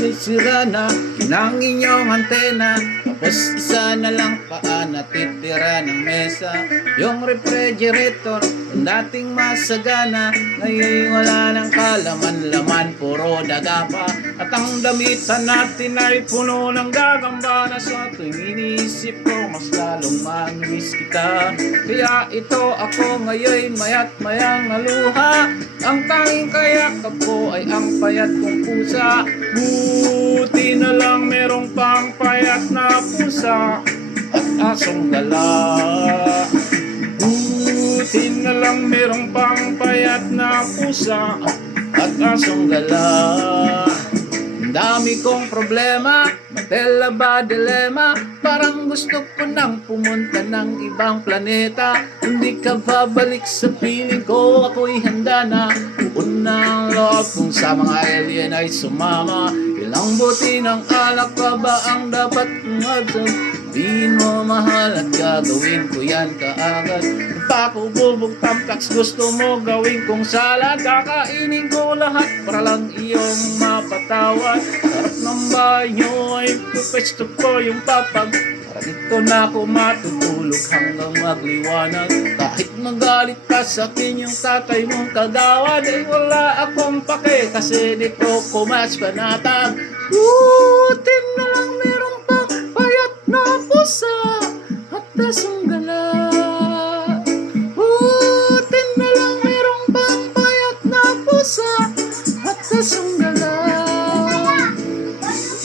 Sira na ng inyong antena, tapos isa na lang paa natitira ng mesa. Yung refrigerator dating masagana, ngayon wala nang kalaman-laman, puro daga pa. At ang damitan natin ay puno ng gagamba, na sa tuwing iniisip ko mas lalong manimiss kita. Kaya ito ako ngayon mayat mayang naluha, ang tanging kayakap ko ay ang payat kong pusa. Buti na lang merong pang payat na pusa at asong gala. Buti na lang merong pang payat na pusa at asong gala. Ang dami kong problema, matela ba dilema, parang gusto ko nang pumunta ng ibang planeta. Hindi ka babalik sa piling ko, ako'y handa na. Una ang loob kung sa mga alien ay sumama. Ilang buti ng alak pa ba ang dapat kong sabihin mo mahal, at gagawin ko yan kaagad. Pa ko bubog tamtax, gusto mo gawin kong salad, kakainin ko lahat para lang iyong mapatawad. Sarap ng banyo ay pupesto ko yung papag, para dito na ako matutulog hanggang magliwanag. Kahit magalit pa sa akin yung tatay mong kagawad, ay wala akong pake kasi dito ko mas panatag. Buti na lang meron pang payat na pusa at asong gala. Buti na lang meron pang payat na pusa at asong gala.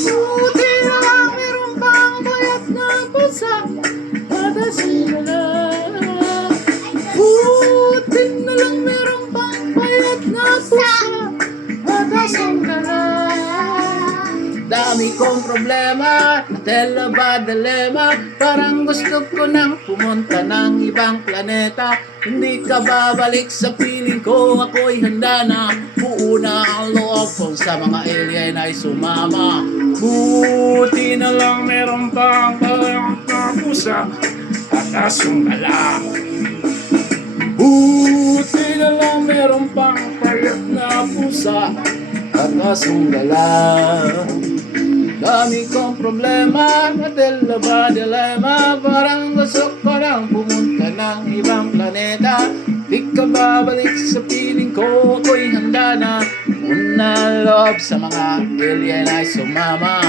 Buti na lang meron pang payat na pusa at asong gala. Buti na lang meron pang payat na pusa at asong gala. Dami kong problema, tela ba dilema, parang gusto ko nang pumunta ng ibang planeta. Hindi ka babalik sa piling ko, ako'y handa na. Buuna ang loob kung sa mga alien ay sumama. Buti na lang meron pang payat na pusa at asong gala. Buti na lang meron pang payat na pusa at asong gala. Dami kong problema, matela ba dilema, parang gusto ko lang pumunta ng ibang planeta. Di ka babalik sa piling ko, ako'y handa na. Una loob sa mga alien ay sumama.